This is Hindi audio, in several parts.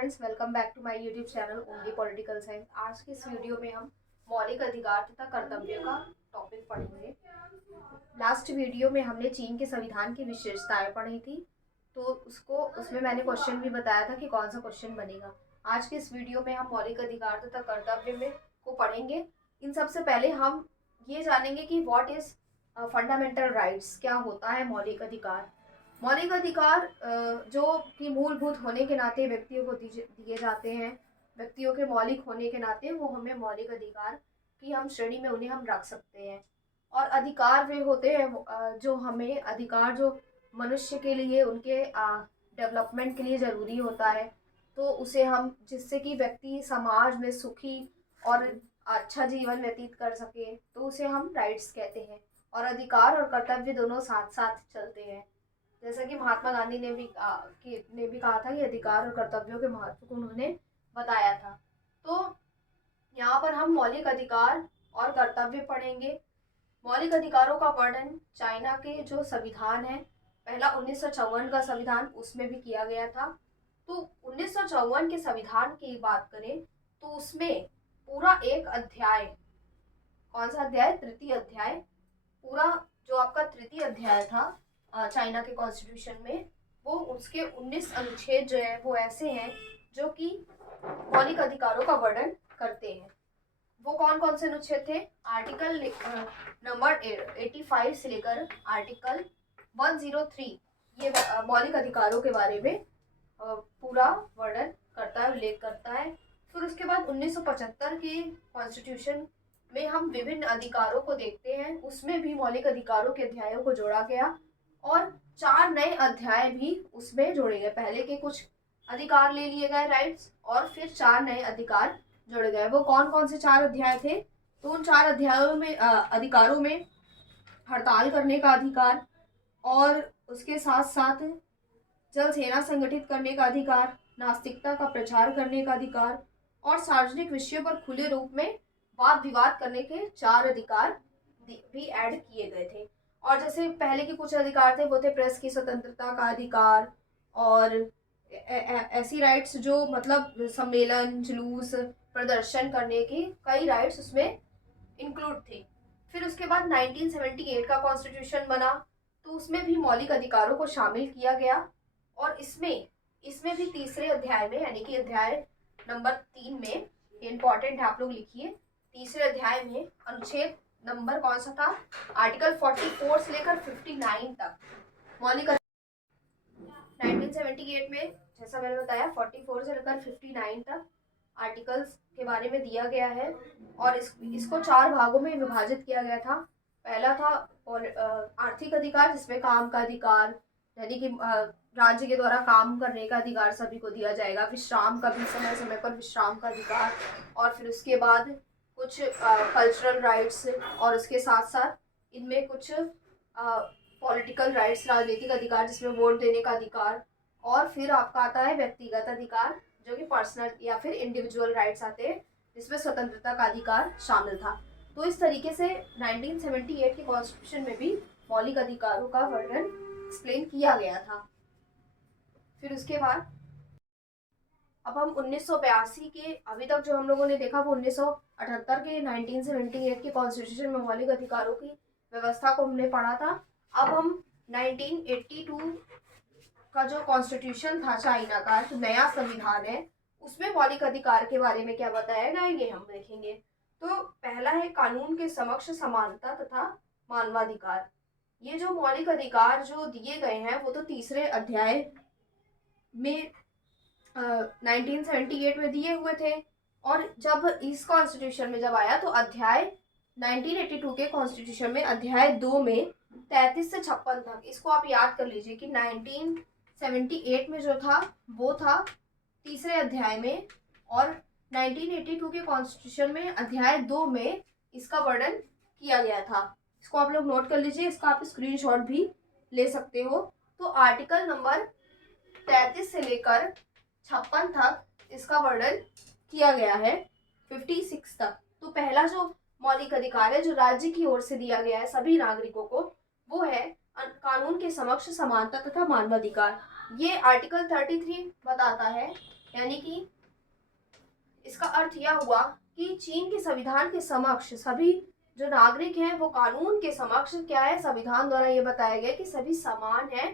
Students, welcome back to my YouTube channel only political science. आज की इस वीडियो में हम मौलिक अधिकार तथा कर्तव्य का टॉपिक पढ़ेंगे। लास्ट वीडियो में हमने चीन के संविधान की विशेषताएं पढ़ी थी, तो उसमें मैंने क्वेश्चन भी बताया था कि कौन सा क्वेश्चन बनेगा। आज के इस वीडियो में हम मौलिक अधिकार तथा कर्तव्य में को पढ़ेंगे। इन सबसे पहले हम ये जानेंगे कि व्हाट इज फंडामेंटल राइट्स, क्या होता है मौलिक अधिकार। मौलिक अधिकार जो कि मूलभूत होने के नाते व्यक्तियों को दिए जाते हैं, व्यक्तियों के मौलिक होने के नाते वो हमें मौलिक अधिकार की हम श्रेणी में उन्हें हम रख सकते हैं। और अधिकार वे होते हैं जो हमें अधिकार जो मनुष्य के लिए उनके डेवलपमेंट के लिए ज़रूरी होता है, तो उसे हम जिससे कि व्यक्ति समाज में सुखी और अच्छा जीवन व्यतीत कर सके, तो उसे हम राइट्स कहते हैं। और अधिकार और कर्तव्य दोनों साथ साथ चलते हैं। जैसा कि महात्मा गांधी ने भी कहा था कि अधिकार और कर्तव्यों के महत्व को उन्होंने बताया था। तो यहाँ पर हम मौलिक अधिकार और कर्तव्य पढ़ेंगे। मौलिक अधिकारों का वर्णन चाइना के जो संविधान है, पहला 1954 का संविधान, उसमें भी किया गया था। तो 1954 के संविधान की बात करें तो उसमें पूरा एक अध्याय, कौन सा अध्याय, तृतीय अध्याय, पूरा जो आपका तृतीय अध्याय था चाइना के कॉन्स्टिट्यूशन में, वो उसके 19 अनुच्छेद जो है वो ऐसे हैं जो कि मौलिक अधिकारों का वर्णन करते हैं। वो कौन कौन से अनुच्छेद थे? आर्टिकल नंबर 85 से लेकर आर्टिकल 103 ये मौलिक अधिकारों के बारे में पूरा वर्णन करता है, उल्लेख करता है। फिर उसके बाद 1975 के कॉन्स्टिट्यूशन में हम विभिन्न अधिकारों को देखते हैं, उसमें भी मौलिक अधिकारों के अध्यायों को जोड़ा गया और 4 नए अध्याय भी उसमें जोड़े गए। पहले के कुछ अधिकार ले लिए गए, राइट्स, और फिर 4 नए अधिकार जोड़े गए। वो कौन कौन से 4 अध्याय थे? तो उन 4 अध्यायों में अधिकारों में हड़ताल करने का अधिकार, और उसके साथ साथ जल सेना संगठित करने का अधिकार, नास्तिकता का प्रचार करने का अधिकार, और सार्वजनिक विषयों पर खुले रूप में वाद विवाद करने के 4 अधिकार भी ऐड किए गए थे। और जैसे पहले के कुछ अधिकार थे, वो थे प्रेस की स्वतंत्रता का अधिकार, और ऐसी राइट्स जो मतलब सम्मेलन, जुलूस, प्रदर्शन करने की कई राइट्स उसमें इंक्लूड थे। फिर उसके बाद 1978 का कॉन्स्टिट्यूशन बना, तो उसमें भी मौलिक अधिकारों को शामिल किया गया। और इसमें भी तीसरे अध्याय में, यानी कि अध्याय नंबर 3 में, इम्पोर्टेंट है, आप लोग लिखिए, तीसरे अध्याय में अनुच्छेद नंबर कौन सा था? आर्टिकल 44 से लेकर 59 तक मौलिक 1978 में, जैसा मैंने बताया, 44 से लेकर 59 तक आर्टिकल्स के बारे में दिया गया है। और इसको 4 भागों में विभाजित किया गया था। पहला था आर्थिक अधिकार, जिसमें काम का अधिकार, यानी कि राज्य के द्वारा काम करने का अधिकार सभी को दिया जाएगा। विश्राम का भी, समय समय पर विश्राम का अधिकार। और फिर उसके बाद कुछ कल्चरल राइट्स, और उसके साथ साथ इनमें कुछ पॉलिटिकल राइट्स, राजनीतिक अधिकार, जिसमें वोट देने का अधिकार। और फिर आपका आता है व्यक्तिगत अधिकार, जो कि पर्सनल या फिर इंडिविजुअल राइट्स आते हैं, जिसमें स्वतंत्रता का अधिकार शामिल था। तो इस तरीके से 1978 के कॉन्स्टिट्यूशन में भी मौलिक अधिकारों का वर्णन एक्सप्लेन किया गया था। फिर उसके बाद अब हम 1982 के, अभी तक जो हम लोगों ने देखा वो 1978 के 1978 के कॉन्स्टिट्यूशन में मौलिक अधिकारों की व्यवस्था को हमने पढ़ा था। अब हम 1982 का जो कॉन्स्टिट्यूशन था चाइना का, जो नया संविधान है, उसमें मौलिक अधिकार के बारे में क्या बताया गया ये हम देखेंगे। तो पहला है कानून के समक्ष समानता तथा मानवाधिकार। ये जो मौलिक अधिकार जो दिए गए हैं वो तो तीसरे अध्याय में 1978 में दिए हुए थे। और जब इस कॉन्स्टिट्यूशन में जब आया तो अध्याय 1982 के कॉन्स्टिट्यूशन में अध्याय 2 में 33 से 56 तक, इसको आप याद कर लीजिए कि 1978 में जो था वो था तीसरे अध्याय में, और 1982 के कॉन्स्टिट्यूशन में अध्याय 2 में इसका वर्णन किया गया था। इसको आप लोग नोट कर लीजिए, इसका आप स्क्रीनशॉट भी ले सकते हो। तो आर्टिकल नंबर 33 से लेकर 56 तक इसका वर्णन किया गया है, 56 तक। तो पहला जो मौलिक अधिकार है जो राज्य की ओर से दिया गया है सभी नागरिकों को, वो है कानून के समक्ष समानता तथा मानवाधिकार। ये आर्टिकल 33 बताता है यानी कि इसका अर्थ यह हुआ कि चीन के संविधान के समक्ष सभी जो नागरिक हैं वो कानून के समक्ष क्या है, संविधान द्वारा ये बताया गया कि सभी समान हैं।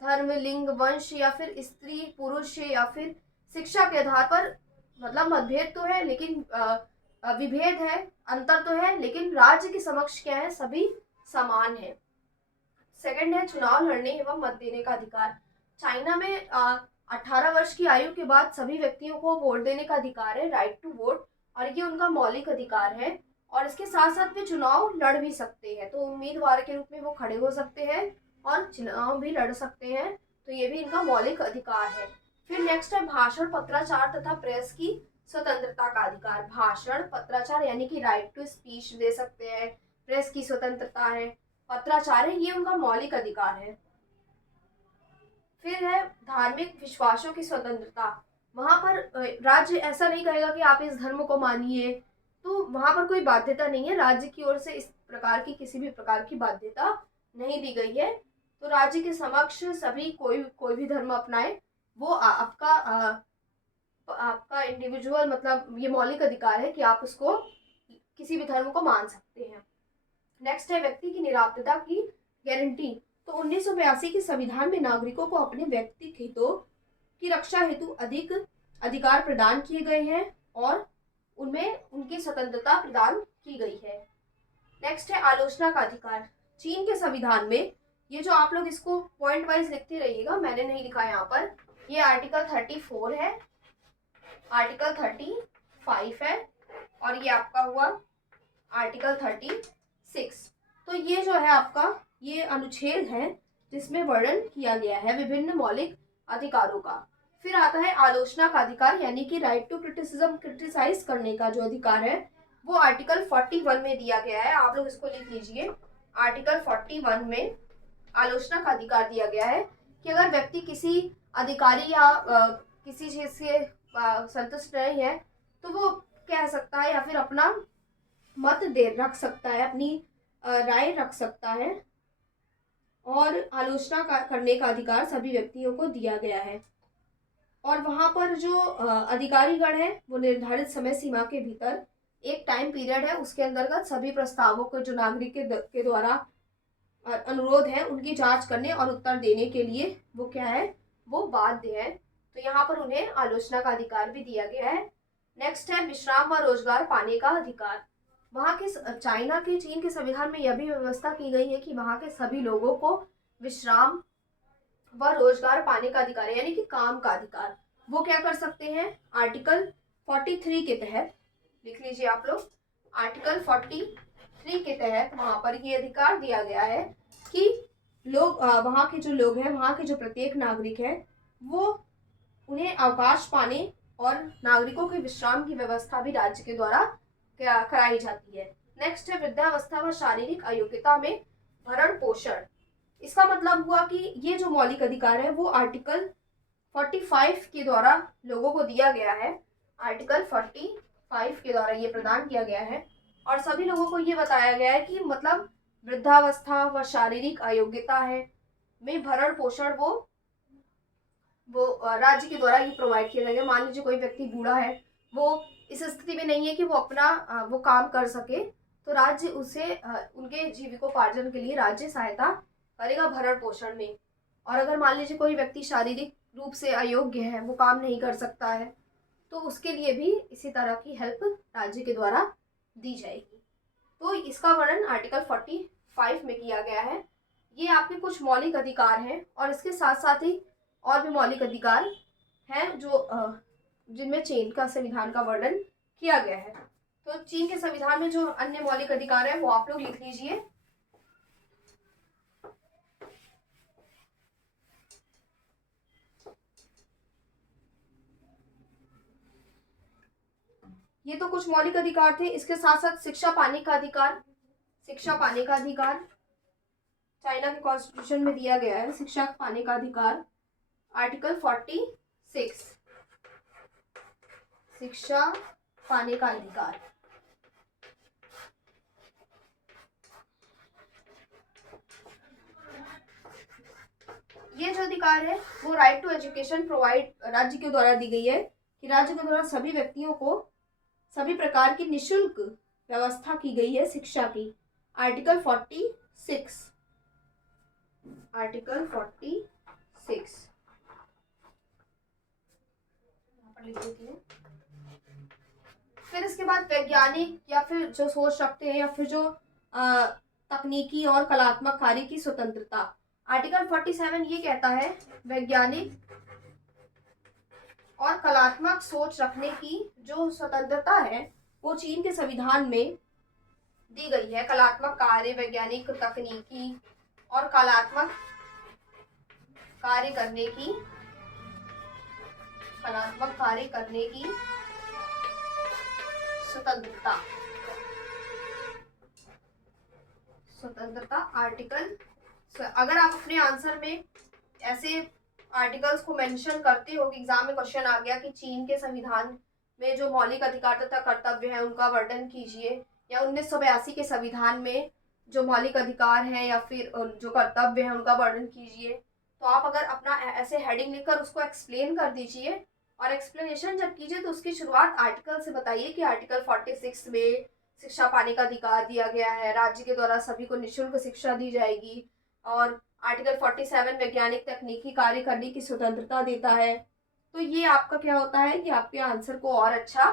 धर्म, लिंग, वंश या फिर स्त्री पुरुष या फिर शिक्षा के आधार पर मतलब मतभेद तो है लेकिन विभेद है, अंतर तो है, लेकिन राज्य के समक्ष क्या है, सभी समान है। सेकंड है चुनाव लड़ने एवं मत देने का अधिकार। चाइना में 18 वर्ष की आयु के बाद सभी व्यक्तियों को वोट देने का अधिकार है, राइट टू वोट, और ये उनका मौलिक अधिकार है। और इसके साथ साथ वे चुनाव लड़ भी सकते हैं, तो उम्मीदवार के रूप में वो खड़े हो सकते हैं और चुनाव भी लड़ सकते हैं, तो ये भी इनका मौलिक अधिकार है। फिर नेक्स्ट है भाषण, पत्राचार तथा प्रेस की स्वतंत्रता का अधिकार। भाषण, पत्राचार यानी कि राइट टू स्पीच दे सकते हैं, प्रेस की स्वतंत्रता है, पत्राचार है, ये उनका मौलिक अधिकार है। फिर है धार्मिक विश्वासों की स्वतंत्रता। वहां पर राज्य ऐसा नहीं कहेगा कि आप इस धर्म को मानिए, तो वहां पर कोई बाध्यता नहीं है, राज्य की ओर से इस प्रकार की किसी भी प्रकार की बाध्यता नहीं दी गई है। तो राज्य के समक्ष सभी कोई भी धर्म अपनाए, वो आपका इंडिविजुअल मतलब ये मौलिक अधिकार है कि आप उसको किसी भी धर्म को मान सकते हैं। नेक्स्ट है व्यक्ति की निरापत्ता की गारंटी। तो 1982 के संविधान में नागरिकों को अपने व्यक्तिगत हितों की रक्षा हेतु अधिक अधिकार प्रदान किए गए हैं और उनमें उनकी स्वतंत्रता प्रदान की गई है। नेक्स्ट है आलोचना का अधिकार। चीन के संविधान में ये जो आप लोग इसको पॉइंट वाइज लिखते रहिएगा, मैंने नहीं लिखा यहाँ पर, ये आर्टिकल 34 है, आर्टिकल 35 है और ये आपका हुआ आर्टिकल 36। तो ये जो है आपका ये अनुच्छेद है जिसमें वर्णन किया गया है विभिन्न मौलिक अधिकारों का। फिर आता है आलोचना का अधिकार, यानी कि राइट टू क्रिटिसिज्म, क्रिटिसाइज करने का जो अधिकार है वो आर्टिकल 41 में दिया गया है। आप लोग इसको लिख लीजिए, आर्टिकल 41 में आलोचना का अधिकार दिया गया है कि अगर व्यक्ति किसी अधिकारी या किसी चीज से संतुष्ट नहीं है तो वो कह सकता है या फिर अपना मत दे रख सकता है, अपनी राय रख सकता है, और आलोचना करने का अधिकार सभी व्यक्तियों को दिया गया है। और वहाँ पर जो अधिकारीगण है वो निर्धारित समय सीमा के भीतर एक टाइम पीरियड है, उसके अंतर्गत सभी प्रस्तावों को जो नागरिक के द्वारा अनुरोध है उनकी जांच करने और उत्तर देने के लिए वो क्या है, वो बाध्य है। तो यहाँ पर उन्हें आलोचना का अधिकार भी दिया गया है। नेक्स्ट है विश्राम व रोजगार पाने का अधिकार। वहाँ के चीन के संविधान में यह भी व्यवस्था की गई है कि वहाँ के सभी लोगों को विश्राम व रोजगार पाने का अधिकार है, यानी कि काम का अधिकार। वो क्या कर सकते हैं, आर्टिकल 43 के तहत लिख लीजिए आप लोग, आर्टिकल 43 के तहत वहां पर ये अधिकार दिया गया है कि लोग वहाँ के जो लोग हैं, वहाँ के जो प्रत्येक नागरिक है वो उन्हें अवकाश पाने और नागरिकों के विश्राम की व्यवस्था भी राज्य के द्वारा कराई जाती है। नेक्स्ट है वृद्धावस्था व शारीरिक अयोग्यता में भरण पोषण। इसका मतलब हुआ कि ये जो मौलिक अधिकार है वो आर्टिकल 45 के द्वारा लोगों को दिया गया है, आर्टिकल 45 के द्वारा ये प्रदान किया गया है और सभी लोगों को ये बताया गया है कि मतलब वृद्धावस्था व शारीरिक अयोग्यता है में भरण पोषण वो राज्य के द्वारा ही प्रोवाइड किया जाएगा। मान लीजिए कोई व्यक्ति बूढ़ा है, वो इस स्थिति में नहीं है कि वो अपना वो काम कर सके, तो राज्य उसे उनके जीविकोपार्जन के लिए राज्य सहायता करेगा भरण पोषण में। और अगर मान लीजिए कोई व्यक्ति शारीरिक रूप से अयोग्य है, वो काम नहीं कर सकता है, तो उसके लिए भी इसी तरह की हेल्प राज्य के द्वारा दी जाएगी। तो इसका वर्णन आर्टिकल 45 में किया गया है। ये आपके कुछ मौलिक अधिकार हैं और इसके साथ साथ ही और भी मौलिक अधिकार हैं जो जिनमें चीन का संविधान का वर्णन किया गया है। तो चीन के संविधान में जो अन्य मौलिक अधिकार है वो आप लोग लिख लीजिए। ये तो कुछ मौलिक अधिकार थे। इसके साथ साथ शिक्षा पाने का अधिकार, शिक्षा पाने का अधिकार चाइना के कॉन्स्टिट्यूशन में दिया गया है, शिक्षा पाने का अधिकार आर्टिकल 46, शिक्षा पाने का अधिकार। ये जो अधिकार है वो राइट टू एजुकेशन प्रोवाइड राज्य के द्वारा दी गई है कि राज्य के द्वारा सभी व्यक्तियों को सभी प्रकार की निशुल्क व्यवस्था की गई है शिक्षा की। आर्टिकल 46, आर्टिकल 46 यहाँ पर लिख देती हूँ। फिर इसके बाद वैज्ञानिक या फिर जो सोच रखते हैं या फिर जो तकनीकी और कलात्मक कार्य की स्वतंत्रता। आर्टिकल 47 ये कहता है वैज्ञानिक और कलात्मक सोच रखने की जो स्वतंत्रता है वो चीन के संविधान में दी गई है। कलात्मक कार्य, वैज्ञानिक, तकनीकी और कलात्मक कार्य करने की, कलात्मक कार्य करने की स्वतंत्रता, स्वतंत्रता आर्टिकल। अगर आप अपने आंसर में ऐसे आर्टिकल्स को मेंशन करते हो कि एग्जाम में क्वेश्चन आ गया कि चीन के संविधान में जो मौलिक अधिकार तथा कर्तव्य है उनका वर्णन कीजिए, या 1982 के संविधान में जो मौलिक अधिकार है या फिर जो कर्तव्य है उनका वर्णन कीजिए, तो आप अगर अपना ऐसे हेडिंग लिखकर उसको एक्सप्लेन कर दीजिए। और एक्सप्लेनेशन जब कीजिए तो उसकी शुरुआत आर्टिकल से बताइए कि आर्टिकल 46 में शिक्षा पाने का अधिकार दिया गया है, राज्य के द्वारा सभी को निःशुल्क शिक्षा दी जाएगी, और आर्टिकल 47 वैज्ञानिक तकनीकी कार्य करने की स्वतंत्रता देता है। तो ये आपका क्या होता है कि आपके आंसर को और अच्छा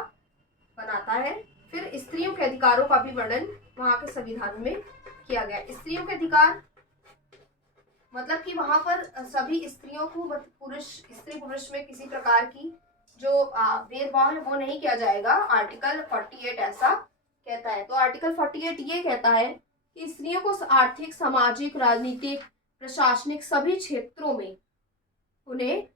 बनाता है। फिर स्त्रियों के अधिकारों का भी वर्णन वहाँ के संविधान में किया गया। स्त्रियों के अधिकार मतलब कि वहाँ पर सभी स्त्रियों को पुरुष, स्त्री पुरुष में किसी प्रकार की जो भेदभाव है वो नहीं किया जाएगा। आर्टिकल 48 ऐसा कहता है। तो आर्टिकल 48 ये कहता है कि स्त्रियों को आर्थिक, सामाजिक, राजनीतिक, प्रशासनिक सभी क्षेत्रों में उन्हें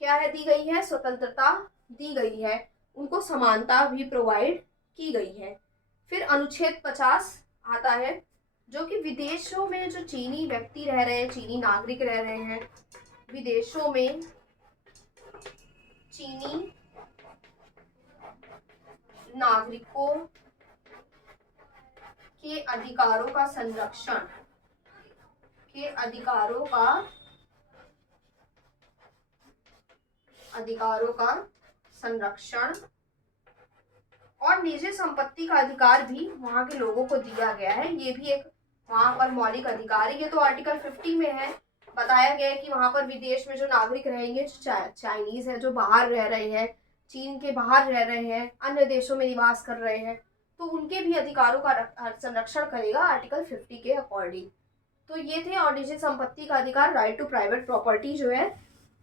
क्या है दी गई है, स्वतंत्रता दी गई है, उनको समानता भी प्रोवाइड की गई है। फिर अनुच्छेद 50 आता है जो कि विदेशों में जो चीनी व्यक्ति रह रहे हैं, चीनी नागरिक रह रहे हैं, विदेशों में चीनी नागरिकों के अधिकारों का संरक्षण, के अधिकारों का संरक्षण और निजी संपत्ति का अधिकार भी वहां के लोगों को दिया गया है। ये भी एक वहां पर मौलिक अधिकार है। ये तो आर्टिकल 50 में है। बताया गया है कि वहां पर विदेश में जो नागरिक रहेंगे, जो चाइनीज है, जो बाहर रह रहे हैं, चीन के बाहर रह रहे हैं, अन्य देशों में निवास कर रहे हैं, तो उनके भी अधिकारों का संरक्षण करेगा आर्टिकल 50 के अकॉर्डिंग। तो ये थे। और निजी संपत्ति का अधिकार, राइट टू प्राइवेट प्रॉपर्टी जो है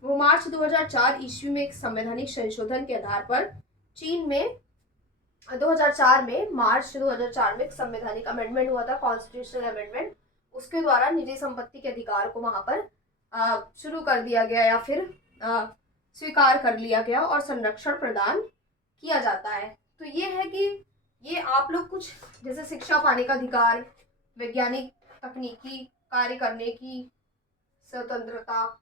वो मार्च 2004 ईस्वी में एक संवैधानिक संशोधन के आधार पर चीन में 2004 में मार्च 2004 में एक संवैधानिक अमेंडमेंट हुआ था, कॉन्स्टिट्यूशनल अमेंडमेंट। उसके द्वारा निजी संपत्ति के अधिकार को वहां पर शुरू कर दिया गया या फिर स्वीकार कर लिया गया और संरक्षण प्रदान किया जाता है। तो ये है कि ये आप लोग कुछ जैसे शिक्षा पाने का अधिकार, वैज्ञानिक तकनीकी कार्य करने की स्वतंत्रता,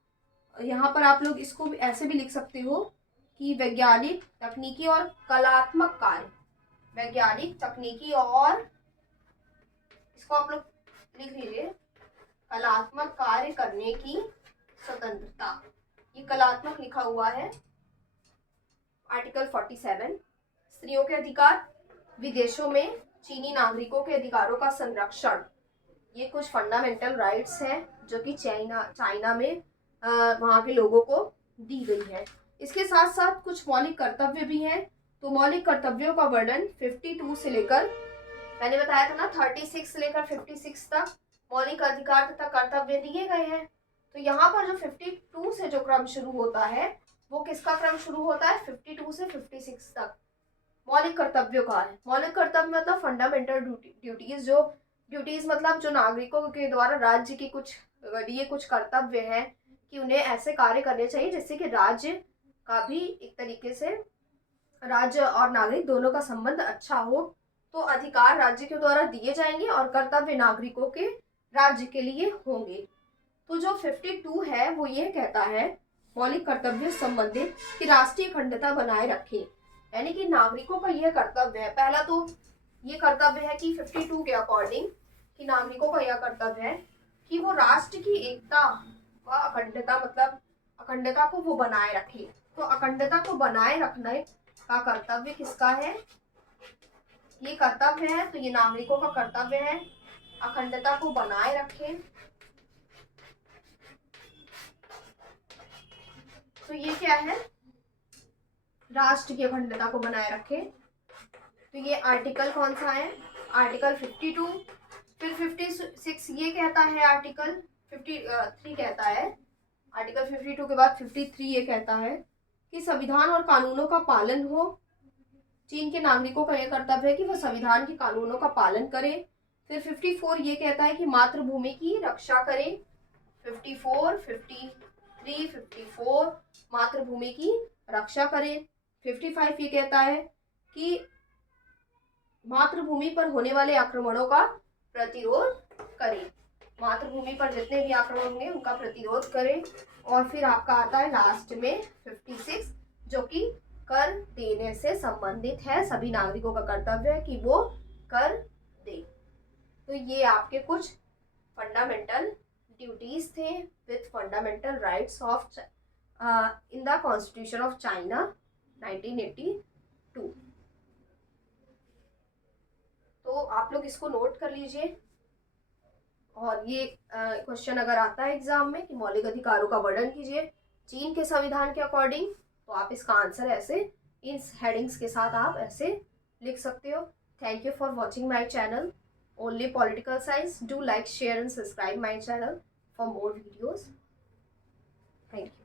यहाँ पर आप लोग इसको ऐसे भी लिख सकते हो कि वैज्ञानिक, तकनीकी और कलात्मक कार्य, वैज्ञानिक, तकनीकी और इसको आप लोग लिख लीजिए कलात्मक कार्य करने की स्वतंत्रता। ये कलात्मक लिखा हुआ है आर्टिकल 47। स्त्रियों के अधिकार, विदेशों में चीनी नागरिकों के अधिकारों का संरक्षण, ये कुछ फंडामेंटल राइट्स हैं जो कि चाइना में वहाँ के लोगों को दी गई है। इसके साथ साथ कुछ मौलिक कर्तव्य भी हैं। तो मौलिक कर्तव्यों का वर्णन 52 से लेकर, मैंने बताया था ना 36 से लेकर 56 तक मौलिक अधिकार तथा कर्तव्य दिए गए हैं। तो यहाँ पर जो 52 से जो क्रम शुरू होता है वो किसका क्रम शुरू होता है, 52 से 56 तक मौलिक कर्तव्यों का है। मौलिक कर्तव्य मतलब फंडामेंटल ड्यूटीज, जो ड्यूटीज मतलब जो नागरिकों के द्वारा राज्य की कुछ लिए कुछ कर्तव्य है कि उन्हें ऐसे कार्य करने चाहिए जिससे कि राज्य का भी एक तरीके से, राज्य और नागरिक दोनों का संबंध अच्छा हो। तो अधिकार राज्य के द्वारा दिए जाएंगे और कर्तव्य नागरिकों के राज्य के लिए होंगे। तो जो 52 है वो ये कहता है मौलिक कर्तव्य संबंधित कि राष्ट्रीय अखंडता बनाए रखें, यानी कि नागरिकों का यह कर्तव्य है। पहला तो ये कर्तव्य है कि 52 के अकॉर्डिंग कि नागरिकों का यह कर्तव्य है कि वो राष्ट्र की एकता का अखंडता मतलब अखंडता को वो बनाए रखे। तो अखंडता को बनाए रखने का कर्तव्य किसका है? ये कर्तव्य है, तो ये नागरिकों का कर्तव्य है, अखंडता को बनाए रखें। तो ये क्या है? राष्ट्र की अखंडता को बनाए रखे। तो ये आर्टिकल कौन सा है? आर्टिकल 52। फिर 56 ये कहता है, आर्टिकल 53 कहता है, आर्टिकल 52 के बाद 53 ये कहता है कि संविधान और कानूनों का पालन हो। चीन के नागरिकों का यह कर्तव्य है कि वह संविधान के कानूनों का पालन करें। फिर 54 ये कहता है कि मातृभूमि की रक्षा करें। 54, 53, 54 मातृभूमि की रक्षा करें। 55 ये कहता है कि मातृभूमि पर होने वाले आक्रमणों का प्रतिरोध करें। मातृभूमि पर जितने भी आक्रमण होंगे उनका प्रतिरोध करें। और फिर आपका आता है लास्ट में 56, जो कि कर देने से संबंधित है। सभी नागरिकों का कर्तव्य है कि वो कर दे। तो ये आपके कुछ फंडामेंटल ड्यूटीज थे with fundamental rights of in the constitution of China 1982। तो आप लोग इसको नोट कर लीजिए। और ये क्वेश्चन अगर आता है एग्जाम में कि मौलिक अधिकारों का वर्णन कीजिए चीन के संविधान के अकॉर्डिंग, तो आप इसका आंसर ऐसे इन हेडिंग्स के साथ आप ऐसे लिख सकते हो। Thank you for watching my channel only political science. Do like, share and subscribe my channel for more videos. Thank you.